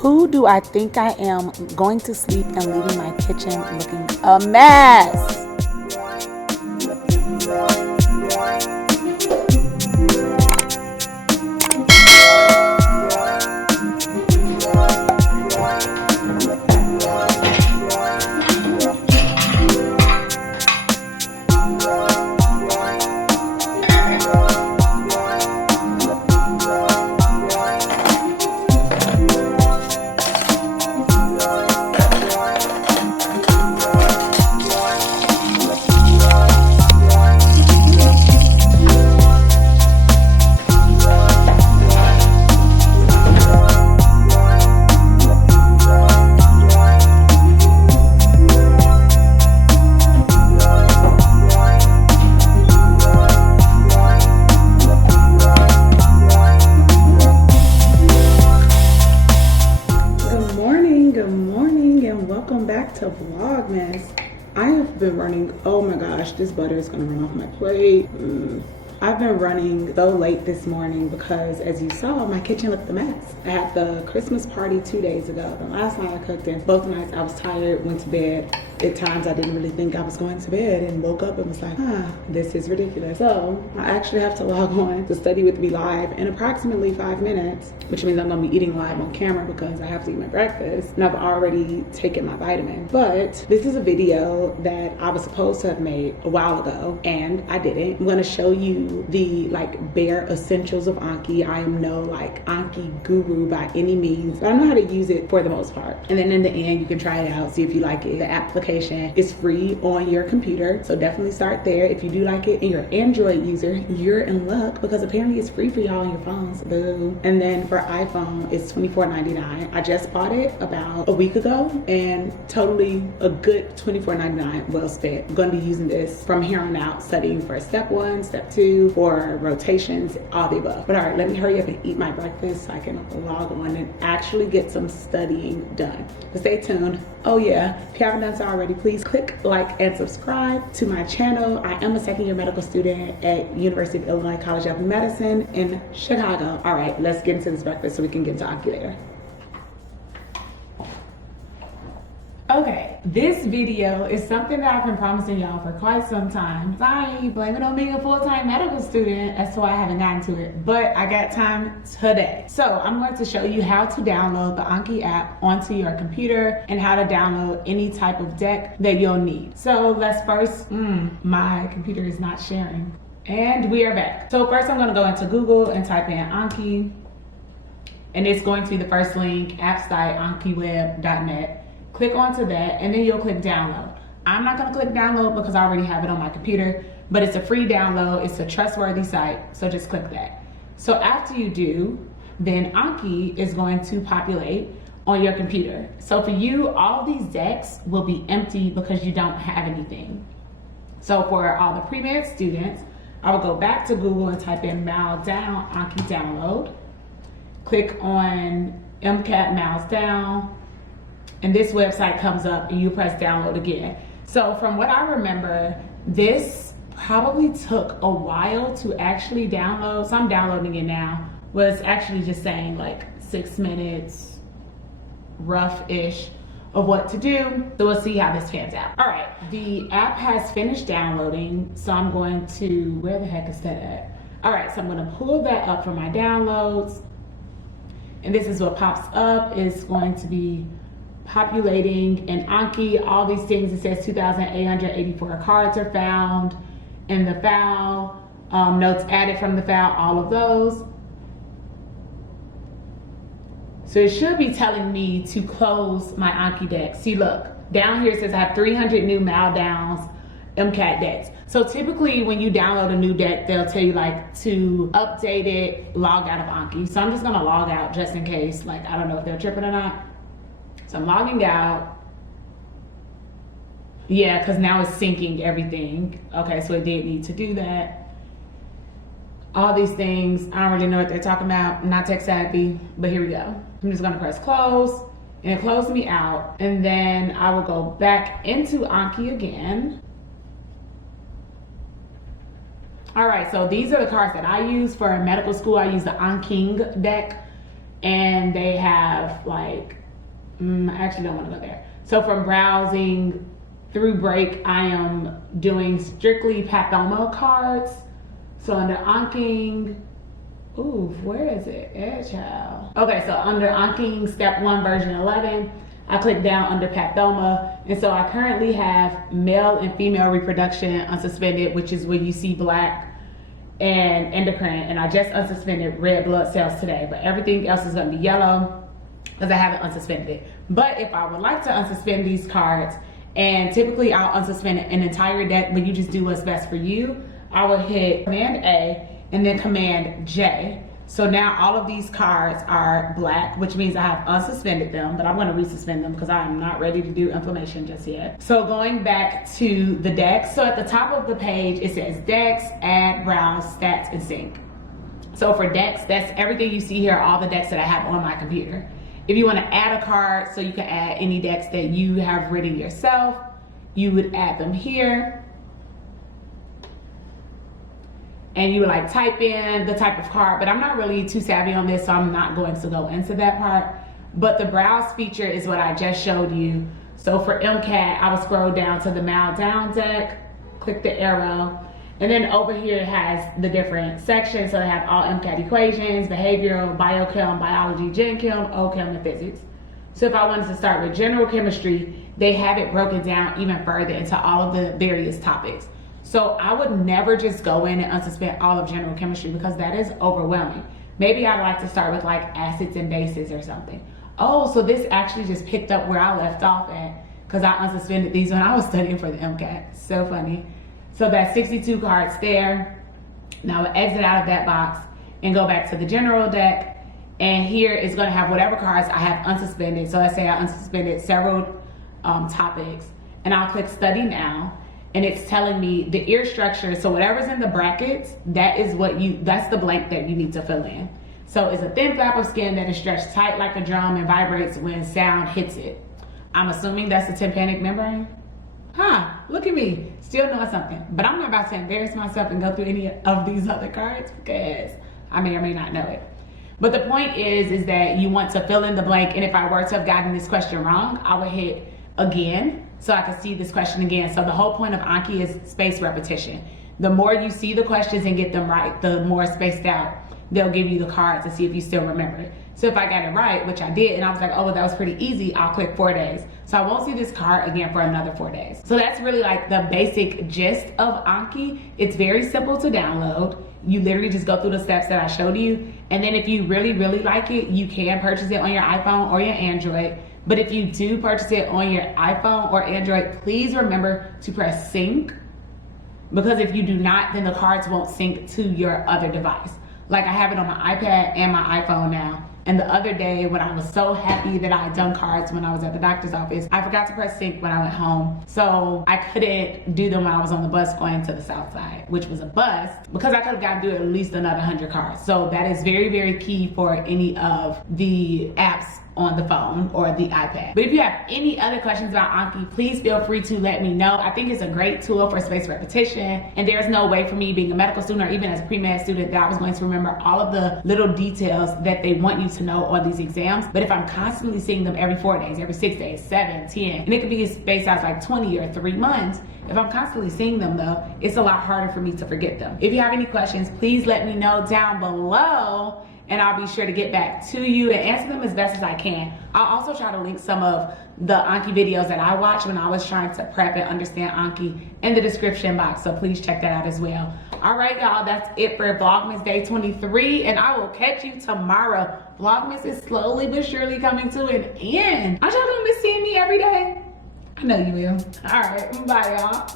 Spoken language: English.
Who do I think I am, going to sleep and leaving my kitchen looking a mess? To Vlogmas. I have been running, oh my gosh, this butter is gonna run off my plate. I've been running so late this morning because, as you saw, my kitchen looked a mess. I had the Christmas party 2 days ago. The last night I cooked, and both nights I was tired, went to bed. At times I didn't really think I was going to bed and woke up and was like, this is ridiculous. So I actually have to log on to Study With Me live in approximately 5 minutes, which means I'm gonna be eating live on camera because I have to eat my breakfast and I've already taken my vitamin. But this is a video that I was supposed to have made a while ago and I didn't. I'm gonna show you the bare essentials of Anki. I am no Anki guru by any means, but I know how to use it for the most part. And then in the end, you can try it out, see if you like it. The application is free on your computer, so definitely start there. If you do like it and you're an Android user, you're in luck because apparently it's free for y'all on your phones. Boo. And then for iPhone, it's $24.99. I just bought it about a week ago and totally a good $24.99 well spent. I'm going to be using this from here on out, studying for step 1, step 2, for rotations, all the above. But all right, let me hurry up and eat my breakfast so I can log on and actually get some studying done. But stay tuned. Oh yeah, if you haven't done so already, please click like and subscribe to my channel. I am a second-year medical student at University of Illinois College of Medicine in Chicago. All right, let's get into this breakfast so we can get into Anki later. Okay, this video is something that I've been promising y'all for quite some time. Sorry, blame it on being a full-time medical student as to why I haven't gotten to it, but I got time today. So I'm going to show you how to download the Anki app onto your computer and how to download any type of deck that you'll need. So let's first, my computer is not sharing. And we are back. So first I'm gonna go into Google and type in Anki, and it's going to be the first link, app.ankiweb.net. Click onto that and then you'll click download. I'm not gonna click download because I already have it on my computer, but it's a free download, it's a trustworthy site, so just click that. So after you do, then Anki is going to populate on your computer. So for you, all these decks will be empty because you don't have anything. So for all the pre-med students, I will go back to Google and type in Mal Down Anki download. Click on MCAT Mal's Down, and this website comes up and you press download again. So from what I remember, this probably took a while to actually download. So I'm downloading it now. Was actually just saying 6 minutes, rough-ish, of what to do. So we'll see how this pans out. All right, the app has finished downloading. So I'm going to, where the heck is that at? All right, so I'm gonna pull that up from my downloads. And this is what pops up. It's going to be populating in Anki, all these things. It says 2,884 cards are found in the file, notes added from the file, all of those. So it should be telling me to close my Anki deck. See, look, down here it says I have 300 new Mal Downs MCAT decks. So typically when you download a new deck, they'll tell you to update it, log out of Anki. So I'm just gonna log out just in case, I don't know if they're tripping or not. So I'm logging out. Yeah, because now it's syncing everything. Okay, so it did need to do that. All these things, I don't really know what they're talking about. I'm not tech savvy, but here we go. I'm just gonna press close, and it closed me out. And then I will go back into Anki again. All right, so these are the cards that I use for medical school. I use the Anking deck. and they have like, I actually don't want to go there. So from browsing through break, I am doing strictly Pathoma cards. So under Anki, ooh, where is it? Child. Okay, so under Anki Step 1 version 11, I click down under Pathoma, and so I currently have male and female reproduction unsuspended, which is when you see black, and endocrine, and I just unsuspended red blood cells today, but everything else is gonna be yellow because I haven't unsuspended it. But if I would like to unsuspend these cards, and typically I'll unsuspend an entire deck, but you just do what's best for you, I will hit Command A and then Command J. So now all of these cards are black, which means I have unsuspended them, but I'm gonna resuspend them because I'm not ready to do inflammation just yet. So going back to the decks, so at the top of the page, it says decks, add, browse, stats, and sync. So for decks, that's everything you see here, all the decks that I have on my computer. If you wanna add a card, so you can add any decks that you have written yourself, you would add them here. And you would like type in the type of card, but I'm not really too savvy on this, so I'm not going to go into that part. But the browse feature is what I just showed you. So for MCAT, I will scroll down to the Mal Down deck, click the arrow, and then over here it has the different sections. So they have all MCAT equations, behavioral, biochem, biology, gen chem, OChem, and physics. So if I wanted to start with general chemistry, they have it broken down even further into all of the various topics. So I would never just go in and unsuspend all of general chemistry because that is overwhelming. Maybe I'd like to start with like acids and bases or something. Oh, so this actually just picked up where I left off at because I unsuspended these when I was studying for the MCAT. So funny. So that's 62 cards there. Now I'll exit out of that box and go back to the general deck. And here is gonna have whatever cards I have unsuspended. So let's say I unsuspended several topics, and I'll click study now. And it's telling me the ear structure. So whatever's in the brackets, that's the blank that you need to fill in. So it's a thin flap of skin that is stretched tight like a drum and vibrates when sound hits it. I'm assuming that's the tympanic membrane. Huh, look at me, still knowing something. But I'm not about to embarrass myself and go through any of these other cards because I may or may not know it. But the point is that you want to fill in the blank, and if I were to have gotten this question wrong, I would hit again so I can see this question again. So the whole point of Anki is space repetition. The more you see the questions and get them right, the more spaced out they'll give you the card to see if you still remember it. So if I got it right, which I did, and I was like, oh, well, that was pretty easy, I'll click 4 days. So I won't see this card again for another 4 days. So that's really like the basic gist of Anki. It's very simple to download. You literally just go through the steps that I showed you. And then if you really, really like it, you can purchase it on your iPhone or your Android. But if you do purchase it on your iPhone or Android, please remember to press sync, because if you do not, then the cards won't sync to your other device. Like I have it on my iPad and my iPhone now. And the other day when I was so happy that I had done cards when I was at the doctor's office, I forgot to press sync when I went home. So I couldn't do them when I was on the bus going to the south side, which was a bust, because I could have got to do at least another 100 cards. So that is very, very key for any of the apps on the phone or the iPad. But if you have any other questions about Anki, please feel free to let me know. I think it's a great tool for spaced repetition, and there's no way for me being a medical student or even as a pre-med student that I was going to remember all of the little details that they want you to know on these exams. But if I'm constantly seeing them every 4 days, every 6 days, 7, 10, and it could be spaced out like 20 or 3 months, if I'm constantly seeing them though, it's a lot harder for me to forget them. If you have any questions, please let me know down below, and I'll be sure to get back to you and answer them as best as I can. I'll also try to link some of the Anki videos that I watched when I was trying to prep and understand Anki in the description box, so please check that out as well. All right, y'all, that's it for Vlogmas Day 23, and I will catch you tomorrow. Vlogmas is slowly but surely coming to an end. Aren't y'all gonna miss seeing me every day? I know you will. All right, bye, y'all.